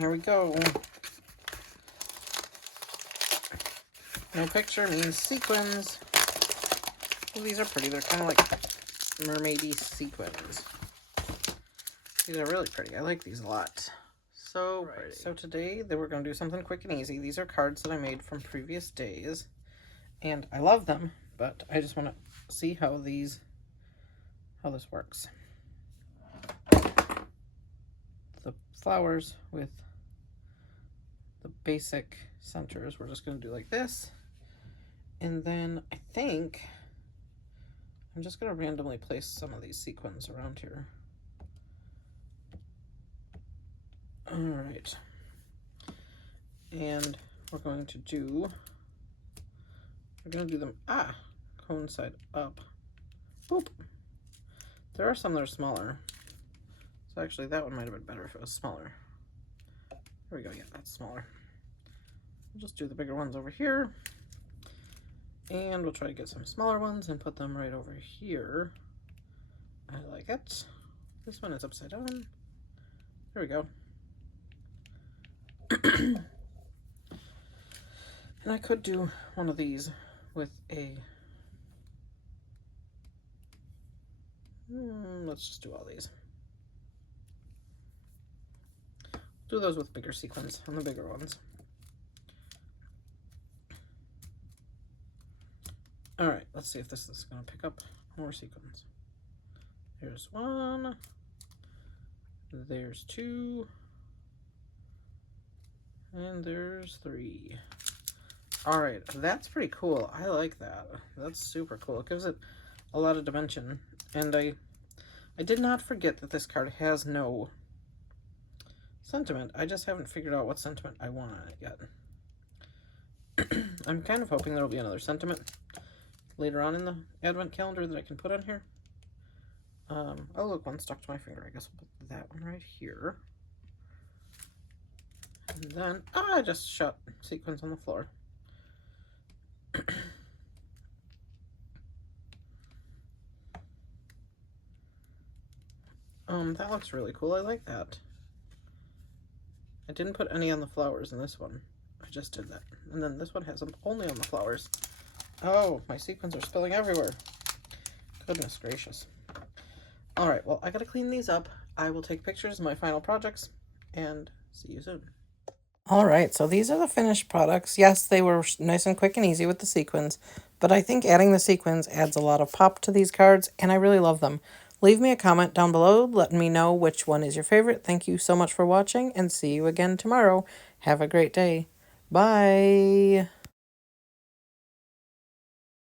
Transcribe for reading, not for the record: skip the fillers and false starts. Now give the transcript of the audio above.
Here we go. No picture means sequins. Well, these are pretty. They're kind of like mermaidy sequins. These are really pretty. I like these a lot. So pretty. So today we're going to do something quick and easy. These are cards that I made from previous days. And I love them, but I just want to see how this works. The flowers with the basic centers, we're just going to do like this. And then I think I'm just going to randomly place some of these sequins around here. All right. And we're going to do them, coincide up. Boop. There are some that are smaller. So actually that one might have been better if it was smaller. There we go, yeah, that's smaller. We'll just do the bigger ones over here. And we'll try to get some smaller ones and put them right over here. I like it. This one is upside down. There we go. And I could do one of these with a... let's just do all these. Do those with bigger sequins on the bigger ones. All right, let's see if this is going to pick up more sequins. There's one. There's two. And there's three. All right, that's pretty cool. I like that. That's super cool. It gives it a lot of dimension. And I did not forget that this card has no sentiment. I just haven't figured out what sentiment I want on it yet. I'm kind of hoping there'll be another sentiment later on in the advent calendar that I can put on here. Oh, look, one stuck to my finger. I guess we'll put that one right here. And then, I just shot sequins on the floor. That looks really cool. I like that. I didn't put any on the flowers in this one. I just did that. And then this one has them only on the flowers. Oh, my sequins are spilling everywhere. Goodness gracious. All right, well, I gotta clean these up. I will take pictures of my final projects and see you soon. All right, so these are the finished products. Yes, they were nice and quick and easy with the sequins, but I think adding the sequins adds a lot of pop to these cards, and I really love them. Leave me a comment down below letting me know which one is your favorite. Thank you so much for watching, and see you again tomorrow. Have a great day. Bye.